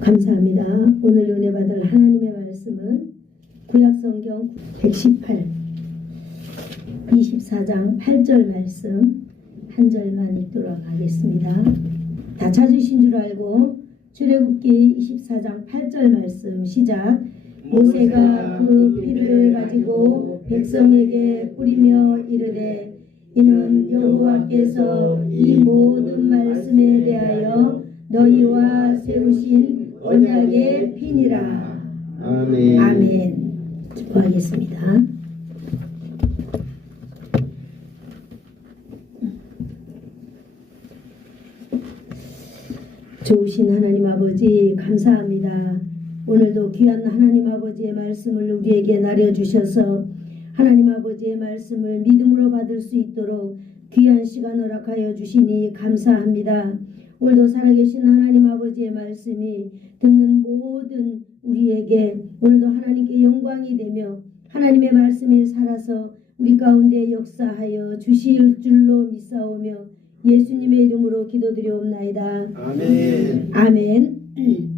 감사합니다. 오늘 은혜 받을 하나님의 말씀은 구약성경 118 24장 8절 말씀 한 절만 읽도록 하겠습니다. 다 찾으신 줄 알고 출애굽기 24장 8절 말씀 시작. 모세가 그 피를 가지고 백성에게 뿌리며 이르되 이는 여호와께서 이 모든 말씀에 대하여 너희와 세우신 언약의 피니라. 아멘. 아멘. 기도하겠습니다. 좋으신 하나님 아버지 감사합니다. 오늘도 귀한 하나님 아버지의 말씀을 우리에게 나려주셔서 하나님 아버지의 말씀을 믿음으로 받을 수 있도록 귀한 시간 허락하여 주시니 감사합니다. 오늘도 살아계신 하나님 아버지의 말씀이 듣는 모든 우리에게 오늘도 하나님께 영광이 되며 하나님의 말씀이 살아서 우리 가운데 역사하여 주실 줄로 믿사오며 예수님의 이름으로 기도드리옵나이다. 아멘. 아멘. 네.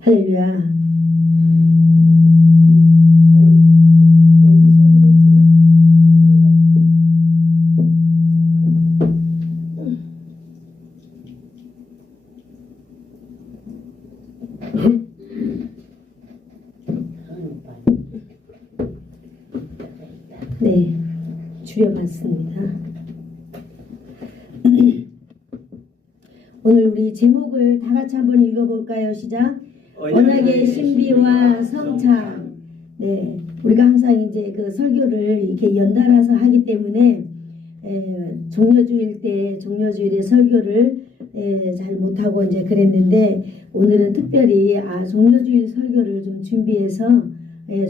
할렐루야. 네, 줄여봤습니다. 오늘 우리 제목을 다 같이 한번 읽어볼까요? 시작. 언약의 신비와 성찬. 네, 우리가 항상 이제 그 설교를 이렇게 연달아서 하기 때문에 종려주일에 설교를 잘 못하고 이제 그랬는데 오늘은 특별히 종려주일 설교를 좀 준비해서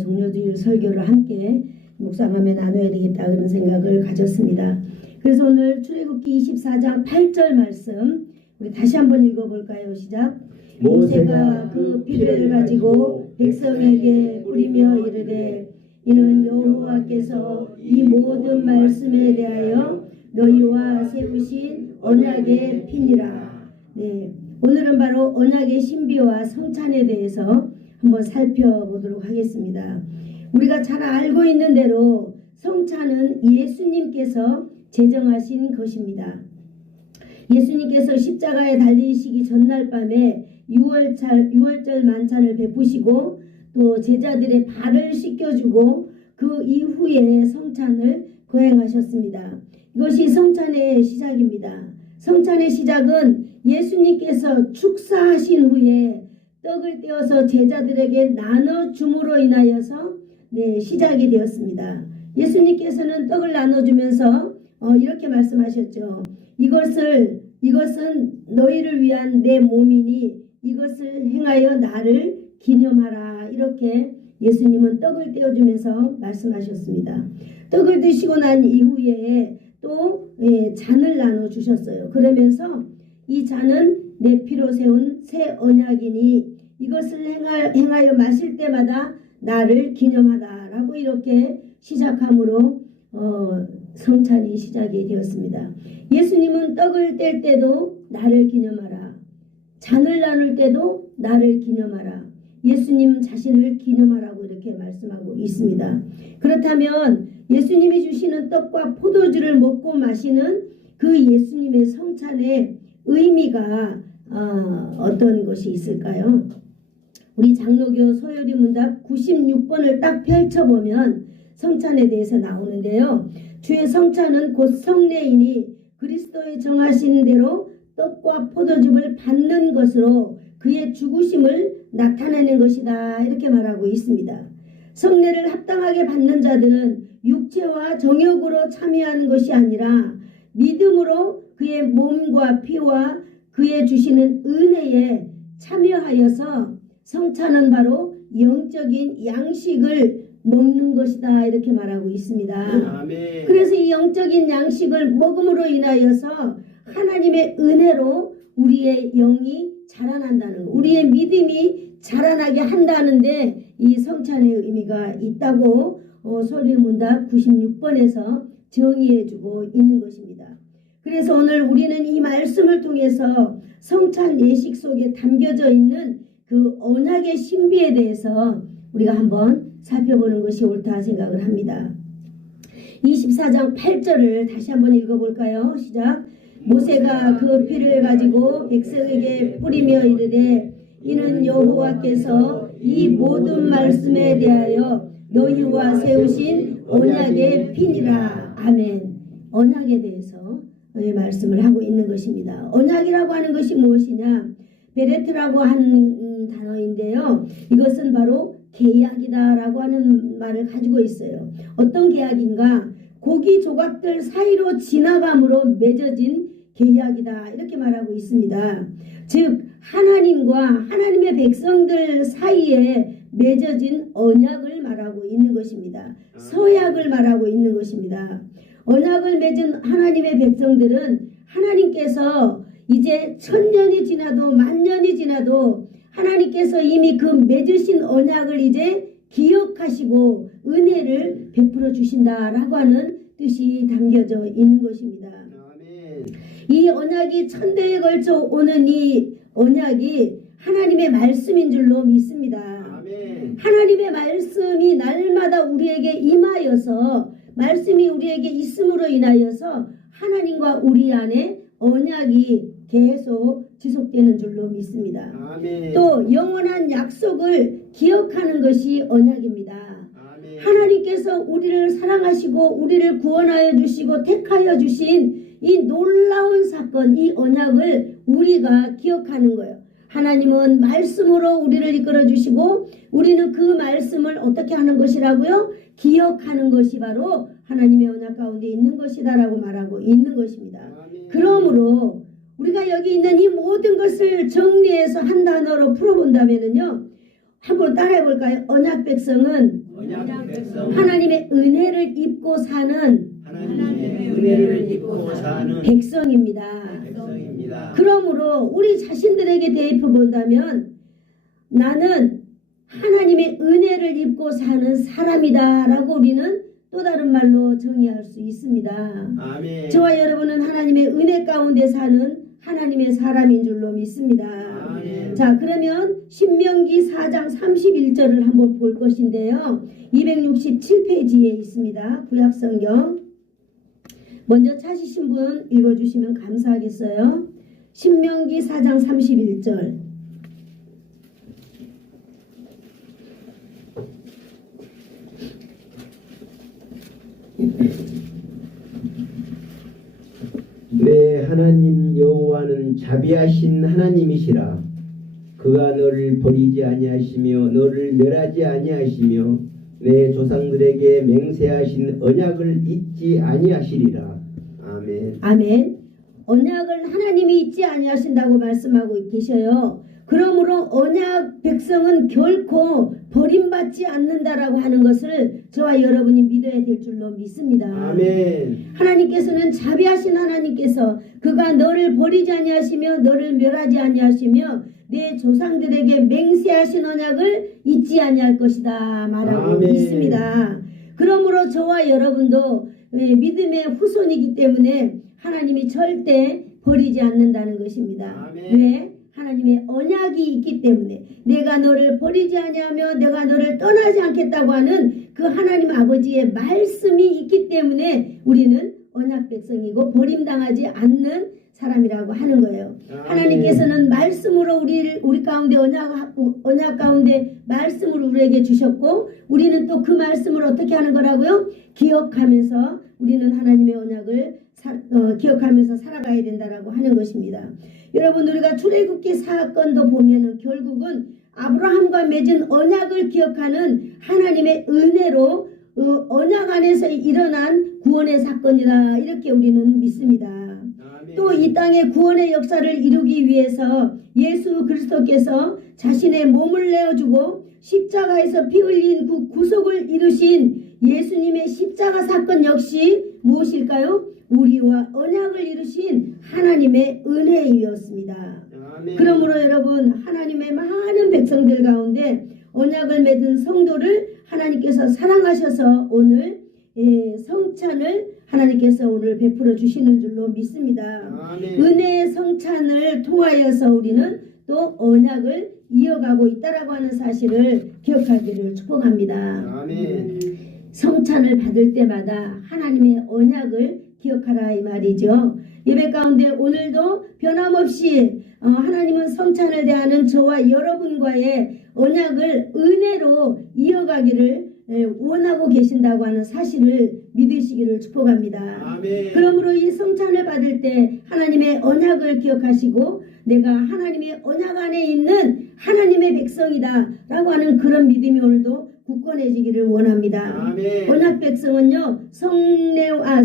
종려주일 설교를 함께 묵상하며 나눠야 되겠다 그런 생각을 가졌습니다. 그래서 오늘 출애굽기 24장 8절 말씀 우리 다시 한번 읽어볼까요? 시작. 모세가 그 피를 가지고 백성에게 뿌리며 이르되 이는 여호와께서 이 모든 말씀에 대하여 너희와 세우신 언약의 피니라. 네, 오늘은 바로 언약의 신비와 성찬에 대해서 한번 살펴보도록 하겠습니다. 우리가 잘 알고 있는 대로 성찬은 예수님께서 제정하신 것입니다. 예수님께서 십자가에 달리시기 전날 밤에 유월절 만찬을 베푸시고 또 제자들의 발을 씻겨주고 그 이후에 성찬을 거행하셨습니다. 이것이 성찬의 시작입니다. 성찬의 시작은 예수님께서 축사하신 후에 떡을 떼어서 제자들에게 나눠줌으로 인하여서 시작이 되었습니다. 예수님께서는 떡을 나눠주면서 이렇게 말씀하셨죠. 이것은 너희를 위한 내 몸이니 이것을 행하여 나를 기념하라. 이렇게 예수님은 떡을 떼어주면서 말씀하셨습니다. 떡을 드시고 난 이후에 또 잔을 나눠주셨어요. 그러면서 이 잔은 내 피로 세운 새 언약이니 이것을 행하여 마실 때마다 나를 기념하다라고 이렇게 시작함으로 성찬이 시작이 되었습니다. 예수님은 떡을 뗄 때도 나를 기념하라. 잔을 나눌 때도 나를 기념하라. 예수님 자신을 기념하라고 이렇게 말씀하고 있습니다. 그렇다면 예수님이 주시는 떡과 포도주를 먹고 마시는 그 예수님의 성찬의 의미가 어떤 것이 있을까요? 우리 장로교 소요리 문답 96번을 딱 펼쳐보면 성찬에 대해서 나오는데요. 주의 성찬은 곧 성례이니 그리스도의 정하신 대로 떡과 포도즙을 받는 것으로 그의 죽으심을 나타내는 것이다. 이렇게 말하고 있습니다. 성례를 합당하게 받는 자들은 육체와 정욕으로 참여하는 것이 아니라 믿음으로 그의 몸과 피와 그의 주시는 은혜에 참여하여서 성찬은 바로 영적인 양식을 먹는 것이다 이렇게 말하고 있습니다. 아멘. 그래서 이 영적인 양식을 먹음으로 인하여서 하나님의 은혜로 우리의 영이 자라난다는 것, 우리의 믿음이 자라나게 한다는데 이 성찬의 의미가 있다고 소리문답 96번에서 정의해주고 있는 것입니다. 그래서 오늘 우리는 이 말씀을 통해서 성찬 예식 속에 담겨져 있는 그 언약의 신비에 대해서 우리가 한번 살펴보는 것이 옳다 생각을 합니다. 24장 8절을 다시 한번 읽어볼까요? 시작. 모세가 그 피를 가지고 백성에게 뿌리며 이르되 이는 여호와께서 이 모든 말씀에 대하여 너희와 세우신 언약의 피니라. 아멘. 언약에 대해서 말씀을 하고 있는 것입니다. 언약이라고 하는 것이 무엇이냐? 베레트라고 하는 단어인데요. 이것은 바로 계약이다라고 하는 말을 가지고 있어요. 어떤 계약인가? 고기 조각들 사이로 지나감으로 맺어진 계약이다 이렇게 말하고 있습니다. 즉 하나님과 하나님의 백성들 사이에 맺어진 언약을 말하고 있는 것입니다. 서약을 말하고 있는 것입니다. 언약을 맺은 하나님의 백성들은 하나님께서 이제 1000년이 지나도 만년이 지나도 하나님께서 이미 그 맺으신 언약을 이제 기억하시고 은혜를 베풀어 주신다라고 하는 뜻이 담겨져 있는 것입니다. 아멘. 이 언약이 1000대에 걸쳐 오는 이 언약이 하나님의 말씀인 줄로 믿습니다. 아멘. 하나님의 말씀이 날마다 우리에게 임하여서 말씀이 우리에게 있음으로 인하여서 하나님과 우리 안에 언약이 계속 지속되는 줄로 믿습니다. 아멘. 또 영원한 약속을 기억하는 것이 언약입니다. 아멘. 하나님께서 우리를 사랑하시고 우리를 구원하여 주시고 택하여 주신 이 놀라운 사건, 이 언약을 우리가 기억하는 거예요. 하나님은 말씀으로 우리를 이끌어 주시고 우리는 그 말씀을 어떻게 하는 것이라고요? 기억하는 것이 바로 하나님의 언약 가운데 있는 것이다라고 말하고 있는 것입니다. 아멘. 그러므로 우리가 여기 있는 이 모든 것을 정리해서 한 단어로 풀어본다면요. 한번 따라해 볼까요? 언약 백성은 언약 백성 하나님의 은혜를 입고 사는 하나님의 은혜를 입고 사는 백성입니다. 백성입니다. 그러므로 우리 자신들에게 대입해 본다면 나는 하나님의 은혜를 입고 사는 사람이다라고 우리는 또 다른 말로 정의할 수 있습니다. 아멘. 저와 여러분은 하나님의 은혜 가운데 사는 하나님의 사람인 줄로 믿습니다. 아멘. 자, 그러면 신명기 4장 31절을 한번 볼 것인데요. 267페이지에 있습니다. 구약성경. 먼저 찾으신 분 읽어주시면 감사하겠어요. 신명기 4장 31절. 내 하나님 여호와는 자비하신 하나님이시라. 그가 너를 버리지 아니하시며 너를 멸하지 아니하시며 내 조상들에게 맹세하신 언약을 잊지 아니하시리라. 아멘. 아멘. 언약을 하나님이 잊지 아니하신다고 말씀하고 계셔요. 그러므로 언약 백성은 결코 버림받지 않는다라고 하는 것을 저와 여러분이 믿어야 될 줄로 믿습니다. 아멘. 하나님께서는 자비하신 하나님께서 그가 너를 버리지 아니하시며 너를 멸하지 아니하시며 내 조상들에게 맹세하신 언약을 잊지 아니할 것이다 말하고 아멘. 있습니다. 그러므로 저와 여러분도 믿음의 후손이기 때문에 하나님이 절대 버리지 않는다는 것입니다. 아멘. 왜? 하나님의 언약이 있기 때문에 내가 너를 버리지 아니하며 내가 너를 떠나지 않겠다고 하는 그 하나님 아버지의 말씀이 있기 때문에 우리는 언약 백성이고 버림당하지 않는 사람이라고 하는 거예요. 아멘. 하나님께서는 말씀으로 우리 가운데 언약 가운데 말씀을 우리에게 주셨고 우리는 또 그 말씀을 어떻게 하는 거라고요? 기억하면서 우리는 하나님의 언약을 기억하면서 살아가야 된다라고 하는 것입니다. 여러분 우리가 출애굽기 사건도 보면은 결국은 아브라함과 맺은 언약을 기억하는 하나님의 은혜로 언약 안에서 일어난 구원의 사건이다 이렇게 우리는 믿습니다. 아멘. 또 이 땅의 구원의 역사를 이루기 위해서 예수 그리스도께서 자신의 몸을 내어주고 십자가에서 피 흘린 그 구속을 이루신 예수님의 십자가 사건 역시 무엇일까요? 우리와 언약을 이루신 하나님의 은혜이었습니다. 아멘. 그러므로 여러분, 하나님의 많은 백성들 가운데 언약을 맺은 성도를 하나님께서 사랑하셔서 오늘 성찬을 하나님께서 오늘 베풀어 주시는 줄로 믿습니다. 아멘. 은혜의 성찬을 통하여서 우리는 또 언약을 이어가고 있다라고 하는 사실을 기억하기를 축복합니다. 아멘. 성찬을 받을 때마다 하나님의 언약을 기억하라 이 말이죠. 예배 가운데 오늘도 변함없이 하나님은 성찬을 대하는 저와 여러분과의 언약을 은혜로 이어가기를 원하고 계신다고 하는 사실을 믿으시기를 축복합니다. 아멘. 그러므로 이 성찬을 받을 때 하나님의 언약을 기억하시고 내가 하나님의 언약 안에 있는 하나님의 백성이다 라고 하는 그런 믿음이 오늘도 굳건해지기를 원합니다. 아멘. 언약 백성은요, 서례와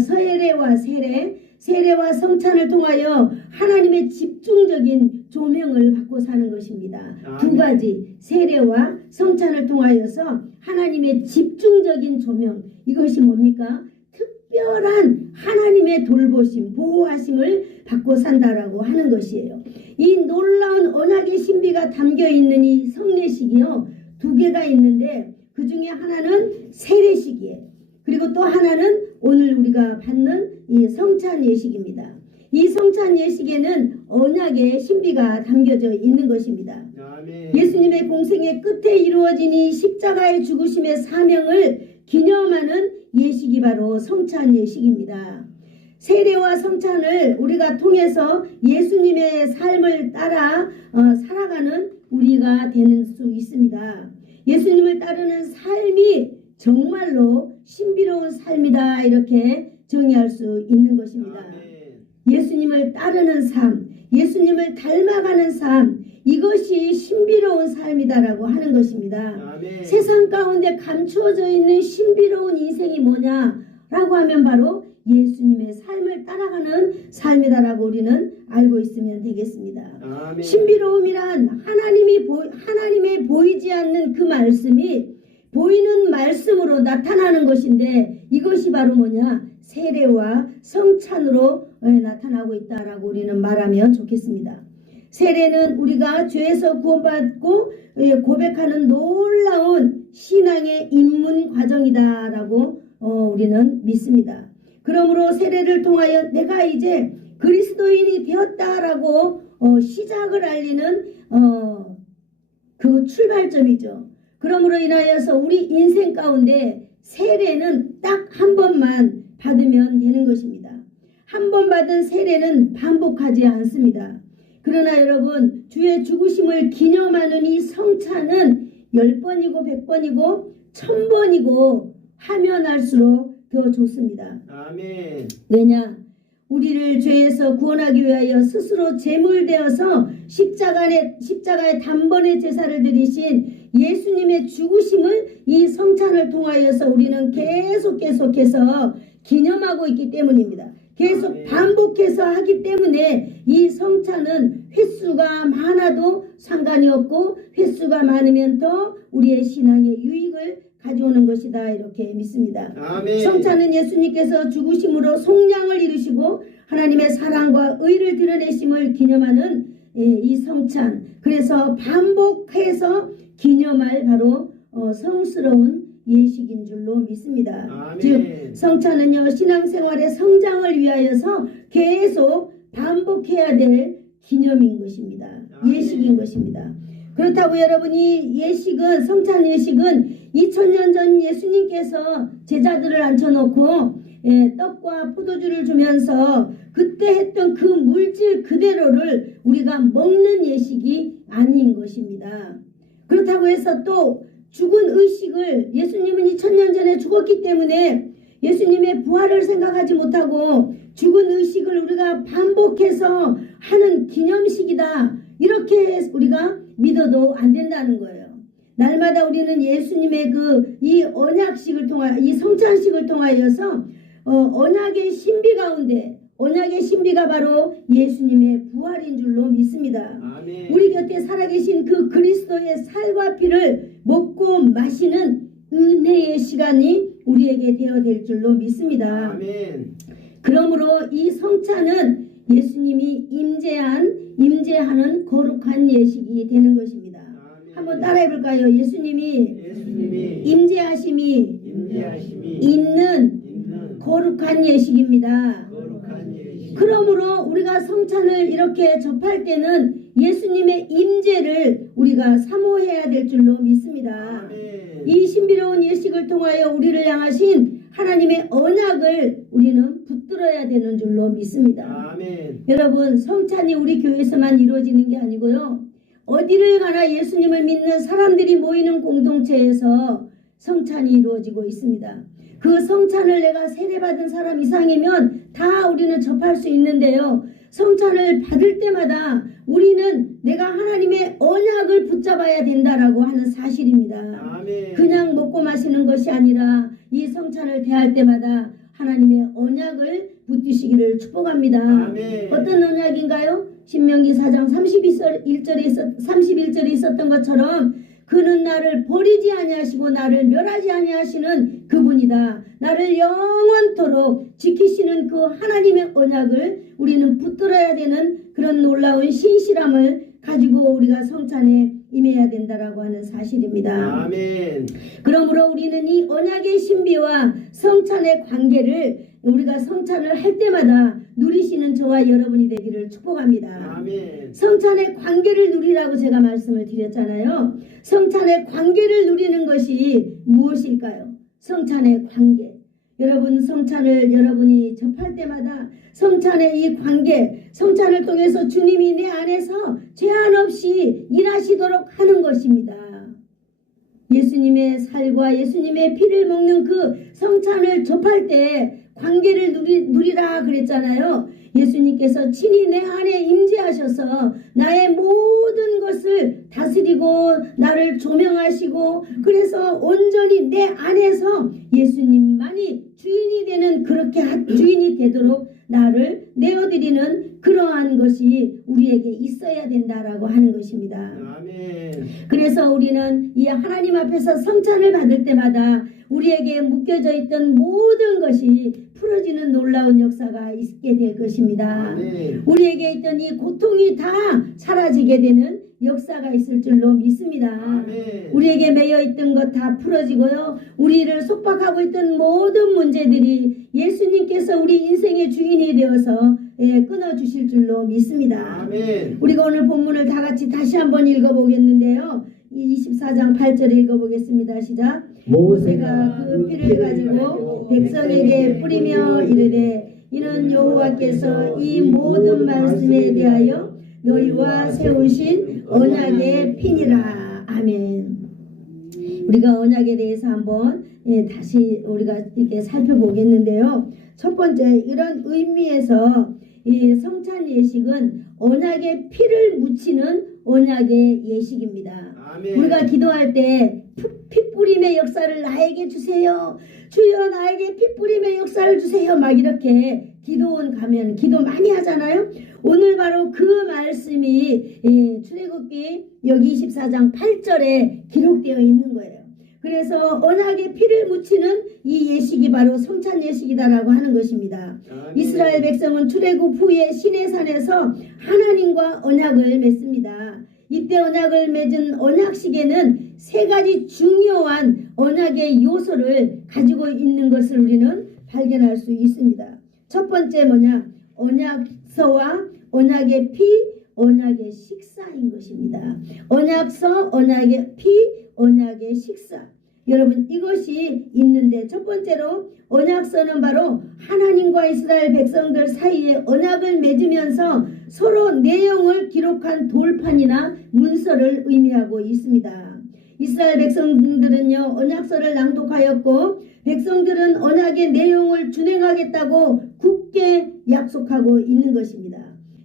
세례와 성찬을 통하여 하나님의 집중적인 조명을 받고 사는 것입니다. 아멘. 두 가지, 세례와 성찬을 통하여서 하나님의 집중적인 조명, 이것이 뭡니까? 특별한 하나님의 돌보심, 보호하심을 받고 산다라고 하는 것이에요. 이 놀라운 언약의 신비가 담겨 있는 이 성례식이요, 두 개가 있는데 그 중에 하나는 세례식이에요. 그리고 또 하나는 오늘 우리가 받는 이 성찬 예식입니다. 이 성찬 예식에는 언약의 신비가 담겨져 있는 것입니다. 아멘. 예수님의 공생의 끝에 이루어진 이 십자가의 죽으심의 사명을 기념하는 예식이 바로 성찬 예식입니다. 세례와 성찬을 우리가 통해서 예수님의 삶을 따라 살아가는 우리가 되는 수 있습니다. 예수님을 따르는 삶이 정말로 신비로운 삶이다, 이렇게 정의할 수 있는 것입니다. 아멘. 예수님을 따르는 삶, 예수님을 닮아가는 삶, 이것이 신비로운 삶이다라고 하는 것입니다. 아멘. 세상 가운데 감추어져 있는 신비로운 인생이 뭐냐라고 하면 바로 예수님의 삶을 따라가는 삶이다라고 우리는 알고 있으면 되겠습니다. 아멘. 신비로움이란 하나님의 보이지 않는 그 말씀이 보이는 말씀으로 나타나는 것인데, 이것이 바로 뭐냐? 세례와 성찬으로 나타나고 있다라고 우리는 말하면 좋겠습니다. 세례는 우리가 죄에서 구원받고 고백하는 놀라운 신앙의 입문 과정이다라고 우리는 믿습니다. 그러므로 세례를 통하여 내가 이제 그리스도인이 되었다라고 시작을 알리는 그 출발점이죠. 그러므로 인하여서 우리 인생 가운데 세례는 딱 한 번만 받으면 되는 것입니다. 한 번 받은 세례는 반복하지 않습니다. 그러나 여러분, 주의 죽으심을 기념하는 이 성찬은 10번이고 100번이고 1000번이고 하면 할수록 더 좋습니다. 아멘. 왜냐? 우리를 죄에서 구원하기 위하여 스스로 제물되어서 십자가의 단번에 제사를 드리신 예수님의 죽으심을 이 성찬을 통하여서 우리는 계속해서 기념하고 있기 때문입니다. 계속 아멘. 반복해서 하기 때문에 이 성찬은 횟수가 많아도 상관이 없고 횟수가 많으면 더 우리의 신앙에 유익을 가져오는 것이다, 이렇게 믿습니다. 아멘. 성찬은 예수님께서 죽으심으로 속량을 이루시고 하나님의 사랑과 의를 드러내심을 기념하는 이 성찬, 그래서 반복해서 기념할 바로 성스러운 예식인 줄로 믿습니다. 아멘. 즉 성찬은요, 신앙생활의 성장을 위하여서 계속 반복해야 될 기념인 것입니다. 아멘. 예식인 것입니다. 그렇다고 여러분이 예식은, 성찬 예식은 2000년 전 예수님께서 제자들을 앉혀놓고 떡과 포도주를 주면서 그때 했던 그 물질 그대로를 우리가 먹는 예식이 아닌 것입니다. 그렇다고 해서 또 죽은 의식을, 예수님은 2000년 전에 죽었기 때문에 예수님의 부활을 생각하지 못하고 죽은 의식을 우리가 반복해서 하는 기념식이다, 이렇게 우리가 믿어도 안 된다는 거예요. 날마다 우리는 예수님의 이 언약식을 통하여, 이 성찬식을 통하여서 언약의 신비 가운데, 언약의 신비가 바로 예수님의 부활인 줄로 믿습니다. 아멘. 우리 곁에 살아계신 그 그리스도의 살과 피를 먹고 마시는 은혜의 시간이 우리에게 되어 될 줄로 믿습니다. 아멘. 그러므로 이 성찬은 예수님이 임재하는 거룩한 예식이 되는 것입니다. 아멘. 한번 따라해 볼까요? 예수님이 임재하심이 있는 거룩한 예식입니다. 거룩한 예식. 그러므로 우리가 성찬을 이렇게 접할 때는 예수님의 임재를 우리가 사모해야 될 줄로 믿습니다. 아멘. 이 신비로운 예식을 통하여 우리를 향하신 하나님의 언약을 우리는 붙들어야 되는 줄로 믿습니다. 아멘. 여러분, 성찬이 우리 교회에서만 이루어지는 게 아니고요. 어디를 가나 예수님을 믿는 사람들이 모이는 공동체에서 성찬이 이루어지고 있습니다. 그 성찬을 내가 세례받은 사람 이상이면 다 우리는 접할 수 있는데요. 성찬을 받을 때마다 우리는 내가 하나님의 언약을 붙잡아야 된다라고 하는 사실입니다. 아멘. 그냥 먹고 마시는 것이 아니라 이 성찬을 대할 때마다 하나님의 언약을 붙드시기를 축복합니다. 아멘. 어떤 언약인가요? 신명기 4장 31절에 있었던 것처럼 그는 나를 버리지 아니하시고 나를 멸하지 아니하시는 그분이다. 나를 영원토록 지키시는 그 하나님의 언약을 우리는 붙들어야 되는 그런 놀라운 신실함을 가지고 우리가 성찬에 임해야 된다라고 하는 사실입니다. 아멘. 그러므로 우리는 이 언약의 신비와 성찬의 관계를 우리가 성찬을 할 때마다 누리시는 저와 여러분이 되기를 축복합니다. 아멘. 성찬의 관계를 누리라고 제가 말씀을 드렸잖아요. 성찬의 관계를 누리는 것이 무엇일까요? 성찬의 관계. 여러분, 성찬을 여러분이 접할 때마다 성찬의 이 관계, 성찬을 통해서 주님이 내 안에서 제한 없이 일하시도록 하는 것입니다. 예수님의 살과 예수님의 피를 먹는 그 성찬을 접할 때 관계를 누리라 그랬잖아요. 예수님께서 친히 내 안에 임재하셔서 나의 모든 것을 다스리고 나를 조명하시고 그래서 온전히 내 안에서 예수님만이 주인이 되는 그렇게 주인이 되도록 나를 내어드리는 그러한 것이 우리에게 있어야 된다라고 하는 것입니다. 아멘. 그래서 우리는 이 하나님 앞에서 성찬을 받을 때마다 우리에게 묶여져 있던 모든 것이 풀어지는 놀라운 역사가 있게 될 것입니다. 아멘. 우리에게 있던 이 고통이 다 사라지게 되는 역사가 있을 줄로 믿습니다. 아멘. 우리에게 매여 있던 것 다 풀어지고요. 우리를 속박하고 있던 모든 문제들이 예수님께서 우리 인생의 주인이 되어서 끊어주실 줄로 믿습니다. 아멘. 우리가 오늘 본문을 다 같이 다시 한번 읽어보겠는데요. 24장 8절 읽어보겠습니다. 시작. 모세가 그 피를 가지고 백성에게 뿌리며 이르되 이는 여호와께서 이 모든 말씀에 대하여 너희와 세우신 언약의 피니라. 아멘. 우리가 언약에 대해서 한번 다시 우리가 이렇게 살펴보겠는데요. 첫 번째, 이런 의미에서 이 성찬 예식은 언약의 피를 묻히는 언약의 예식입니다. 아멘. 우리가 기도할 때 피뿌림의 역사를 나에게 주세요. 주여 나에게 피뿌림의 역사를 주세요. 막 이렇게 기도원 가면 기도 많이 하잖아요. 오늘 바로 그 말씀이 출애굽기 여기 24장 8절에 기록되어 있는 거예요. 그래서 언약의 피를 묻히는 이 예식이 바로 성찬 예식이다라고 하는 것입니다. 아멘. 이스라엘 백성은 출애굽 후에 시내산에서 하나님과 언약을 맺습니다. 이때 언약을 맺은 언약식에는 세 가지 중요한 언약의 요소를 가지고 있는 것을 우리는 발견할 수 있습니다. 첫 번째 뭐냐? 언약서와 언약의 피, 언약의 식사인 것입니다. 언약서, 언약의 피, 언약의 식사. 여러분, 이것이 있는데 첫 번째로 언약서는 바로 하나님과 이스라엘 백성들 사이에 언약을 맺으면서 서로 내용을 기록한 돌판이나 문서를 의미하고 있습니다. 이스라엘 백성들은요, 언약서를 낭독하였고 백성들은 언약의 내용을 준행하겠다고 굳게 약속하고 있는 것입니다.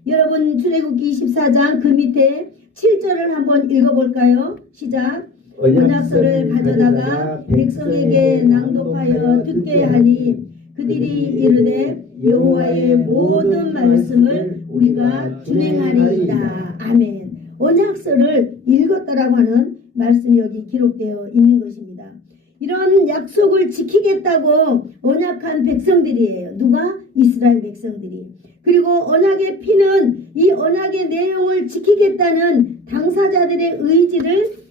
여러분, 출애굽기 24장 그 밑에 7절을 한번 읽어볼까요? 시작. 언약서를 가져다가 백성에게 낭독하여 듣게 하니 그들이 이르되 여호와의 모든 말씀을 우리가 준행하리이다. 아멘. 언약서를 읽었다라고 하는 말씀이 여기 기록되어 있는 것입니다. 이런 약속을 지키겠다고 언약한 백성들이에요. 누가? 이스라엘 백성들이. 그리고 언약의 피는 이 언약의 내용을 지키겠다는 당사자들의 의지를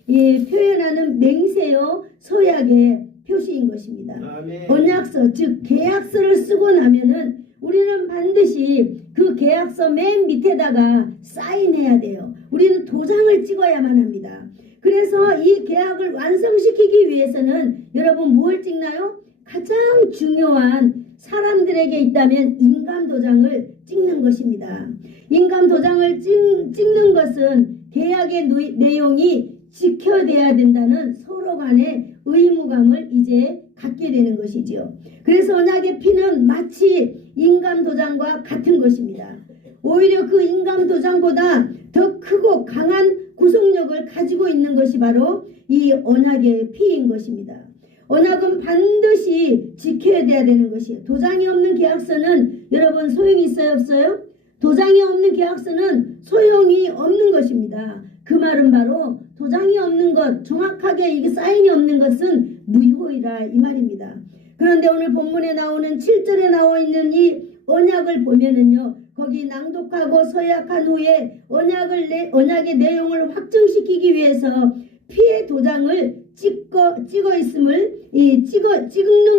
표현하는 맹세요 서약의 표시인 것입니다. 아멘. 언약서 즉 계약서를 쓰고 나면은 우리는 반드시 그 계약서 맨 밑에다가 사인해야 돼요. 우리는 도장을 찍어야만 합니다. 그래서 이 계약을 완성시키기 위해서는 여러분 뭘 찍나요? 가장 중요한 사람들에게 있다면 인감도장을 찍는 것입니다. 인감도장을 찍는 것은 계약의 내용이 지켜져야 된다는 서로 간의 의무감을 이제 갖게 되는 것이지요. 그래서 언약의 피는 마치 인감도장과 같은 것입니다. 오히려 그 인감도장보다 더 크고 강한 구속력을 가지고 있는 것이 바로 이 언약의 피인 것입니다. 언약은 반드시 지켜야 되는 것이에요. 도장이 없는 계약서는 여러분 소용이 있어요, 없어요? 도장이 없는 계약서는 소용이 없는 것입니다. 그 말은 바로 도장이 없는 것, 정확하게 이게 사인이 없는 것은 무효이라 이 말입니다. 그런데 오늘 본문에 나오는 7절에 나와 있는 이 언약을 보면은요, 거기 낭독하고 서약한 후에 언약의 내용을 확정시키기 위해서 피의 도장을 찍는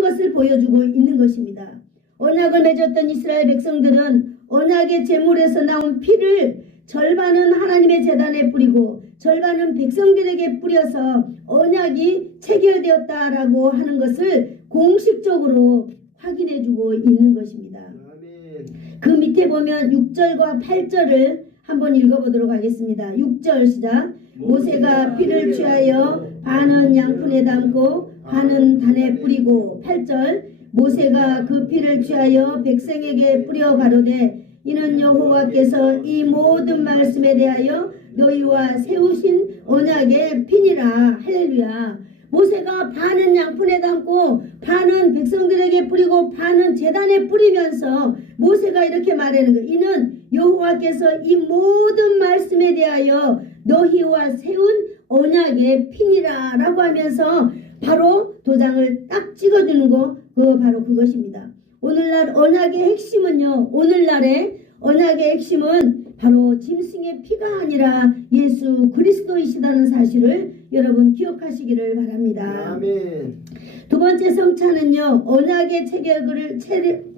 것을 보여주고 있는 것입니다. 언약을 맺었던 이스라엘 백성들은 언약의 제물에서 나온 피를 절반은 하나님의 제단에 뿌리고 절반은 백성들에게 뿌려서 언약이 체결되었다라고 하는 것을 공식적으로 확인해주고 있는 것입니다. 아멘. 그 밑에 보면 6절과 8절을 한번 읽어보도록 하겠습니다. 6절 시작. 모세가 피를 취하여 반은 양푼에 담고 반은 단에 뿌리고 8절 모세가 그 피를 취하여 백성에게 뿌려 가로되 이는 여호와께서 이 모든 말씀에 대하여 너희와 세우신 언약의 피니라. 할렐루야. 모세가 반은 양푼에 담고 반은 백성들에게 뿌리고 반은 제단에 뿌리면서 모세가 이렇게 말하는 거예요. 이는 여호와께서 이 모든 말씀에 대하여 너희와 세운 언약의 피니라 라고 하면서 바로 도장을 딱 찍어주는 거 바로 그것입니다. 오늘날 언약의 핵심은요, 오늘날의 언약의 핵심은 바로 짐승의 피가 아니라 예수 그리스도이시다는 사실을 여러분 기억하시기를 바랍니다. 아멘. 두 번째 성찬은요, 언약의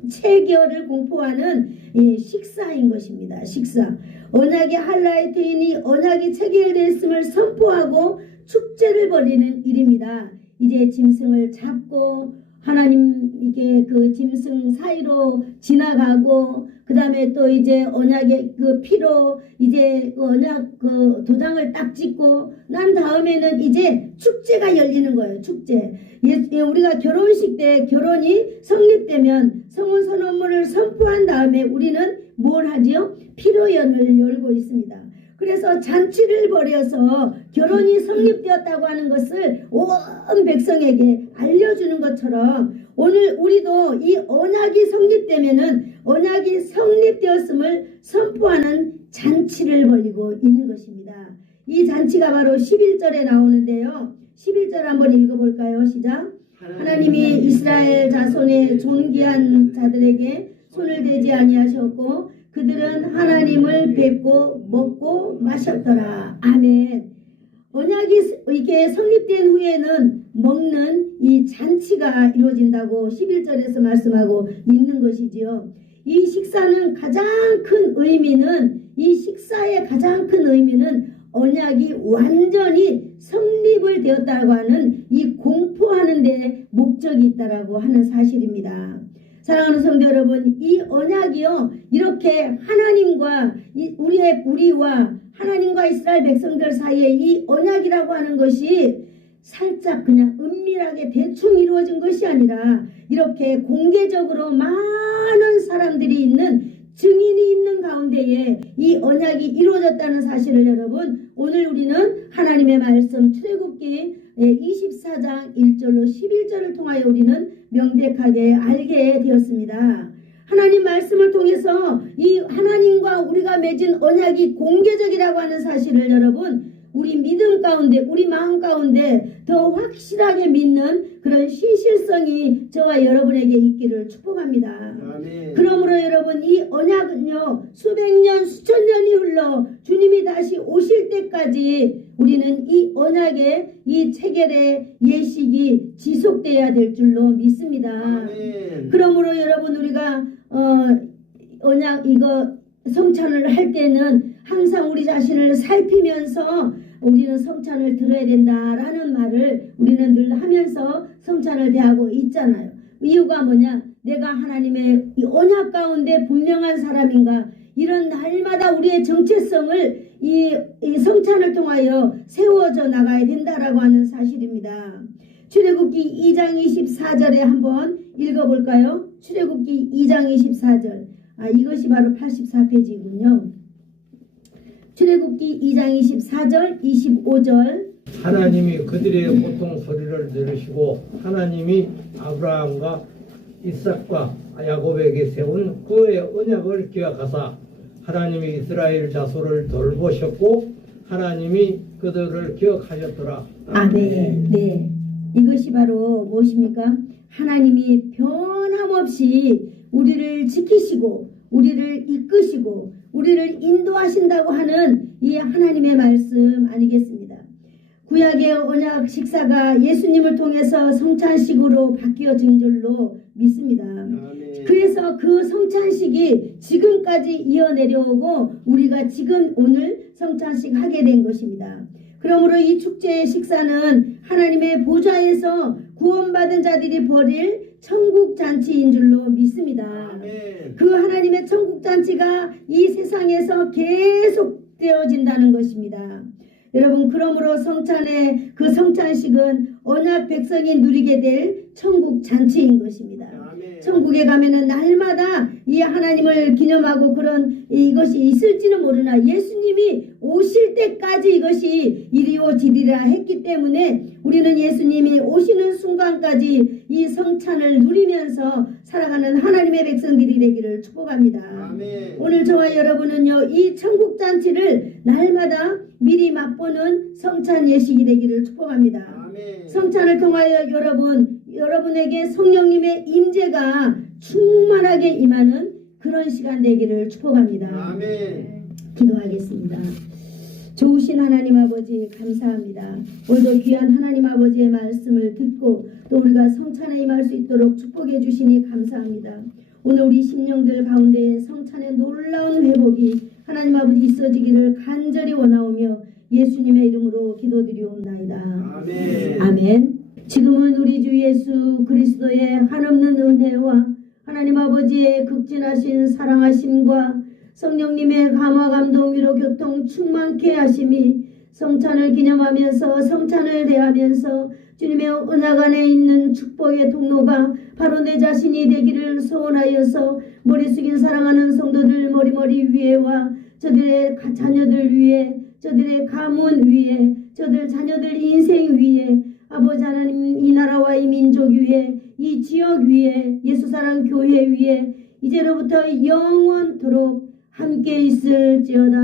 체결을 공포하는 식사인 것입니다. 식사. 언약의 하이라이트이니 언약이 체결됐음을 선포하고 축제를 벌이는 일입니다. 이제 짐승을 잡고 하나님 이게 그 짐승 사이로 지나가고 그 다음에 또 이제 언약의 그 피로 이제 그 언약 그 도장을 딱 찍고 난 다음에는 이제 축제가 열리는 거예요. 축제. 우리가 결혼식 때 결혼이 성립되면 성혼 선언문을 선포한 다음에 우리는 뭘 하지요? 피로연을 열고 있습니다. 그래서 잔치를 벌여서 결혼이 성립되었다고 하는 것을 온 백성에게 알려주는 것처럼 오늘 우리도 이 언약이 성립되면은 언약이 성립되었음을 선포하는 잔치를 벌이고 있는 것입니다. 이 잔치가 바로 11절에 나오는데요. 11절 한번 읽어볼까요? 시작. 하나님이 이스라엘 자손의 존귀한 자들에게 손을 대지 아니하셨고 그들은 하나님을 뵙고 먹고 마셨더라. 아멘. 언약이 이게 성립된 후에는 먹는 이 잔치가 이루어진다고 11절에서 말씀하고 있는 것이지요. 이 식사는 가장 큰 의미는 이 식사의 가장 큰 의미는 언약이 완전히 성립을 되었다고 하는 이 공포하는 데 목적이 있다라고 하는 사실입니다. 사랑하는 성도 여러분, 이 언약이요 이렇게 하나님과 우리와 하나님과 이스라엘 백성들 사이에 이 언약이라고 하는 것이 살짝 그냥 은밀하게 대충 이루어진 것이 아니라 이렇게 공개적으로 많은 사람들이 있는 증인이 있는 가운데에 이 언약이 이루어졌다는 사실을 여러분 오늘 우리는 하나님의 말씀 출애굽기 24장 1절로 11절을 통하여 우리는 명백하게 알게 되었습니다. 하나님 말씀을 통해서 이 하나님과 우리가 맺은 언약이 공개적이라고 하는 사실을 여러분 우리 믿음 가운데 우리 마음 가운데 더 확실하게 믿는 그런 신실성이 저와 여러분에게 있기를 축복합니다. 아멘. 그러므로 여러분 이 언약은요 수백 년 수천 년이 흘러 주님이 다시 오실 때까지 우리는 이 언약의 이 체결의 예식이 지속돼야 될 줄로 믿습니다. 아멘. 그러므로 여러분 우리가 언약 이거 성찬을 할 때는 항상 우리 자신을 살피면서 우리는 성찬을 들어야 된다라는 말을 우리는 늘 하면서 성찬을 대하고 있잖아요. 이유가 뭐냐? 내가 하나님의 이 언약 가운데 분명한 사람인가? 이런 날마다 우리의 정체성을 이 성찬을 통하여 세워져 나가야 된다라고 하는 사실입니다. 출애굽기 2장 24절에 한번 읽어볼까요? 출애굽기 2장 24절. 이것이 바로 84페이지군요. 출애굽기 2장 24절 25절. 하나님이 그들의 고통 소리를 들으시고 하나님이 아브라함과 이삭과 야곱에게 세운 그의 언약을 기억하사 하나님이 이스라엘 자손을 돌보셨고 하나님이 그들을 기억하셨더라. 아멘. 네, 이것이 바로 무엇입니까? 하나님이 변함없이 우리를 지키시고 우리를 이끄시고 우리를 인도하신다고 하는 이 하나님의 말씀 아니겠습니다. 구약의 언약 식사가 예수님을 통해서 성찬식으로 바뀌어진 줄로 믿습니다. 아멘. 그래서 그 성찬식이 지금까지 이어내려오고 우리가 지금 오늘 성찬식 하게 된 것입니다. 그러므로 이 축제의 식사는 하나님의 보좌에서 구원받은 자들이 벌일 천국 잔치인 줄로 믿습니다. 아멘. 그 하나님의 천국 잔치가 이 세상에서 계속 되어진다는 것입니다. 여러분 그러므로 성찬의 그 성찬식은 언약 백성이 누리게 될 천국 잔치인 것입니다. 아멘. 천국에 가면은 날마다 이 하나님을 기념하고 그런 이것이 있을지는 모르나 예수님이 오실 때까지 이것이 이루어지리라 했기 때문에 우리는 예수님이 오시는 순간까지 이 성찬을 누리면서 살아가는 하나님의 백성들이 되기를 축복합니다. 아멘. 오늘 저와 여러분은요 이 천국 잔치를 날마다 미리 맛보는 성찬 예식이 되기를 축복합니다. 아멘. 성찬을 통하여 여러분에게 성령님의 임재가 충만하게 임하는 그런 시간 되기를 축복합니다. 아멘. 기도하겠습니다. 좋으신 하나님 아버지 감사합니다. 오늘도 귀한 하나님 아버지의 말씀을 듣고 또 우리가 성찬에 임할 수 있도록 축복해 주시니 감사합니다. 오늘 우리 심령들 가운데 성찬의 놀라운 회복이 하나님 아버지 있어지기를 간절히 원하오며 예수님의 이름으로 기도드리옵나이다. 아멘. 아멘. 지금은 우리 주 예수 그리스도의 한없는 은혜와 하나님 아버지의 극진하신 사랑하심과 성령님의 감화 감동 위로 교통 충만케 하심이 성찬을 기념하면서 성찬을 대하면서 주님의 언약 안에 있는 축복의 통로가 바로 내 자신이 되기를 소원하여서 머리 숙인 사랑하는 성도들 머리 위에와 저들의 자녀들 위에 저들의 가문 위에 저들 자녀들 인생 위에 아버지 하나님 이 나라와 이 민족 위에 이 지역 위에 예수사랑 교회 위에 이제로부터 영원토록 함께 있을지어다.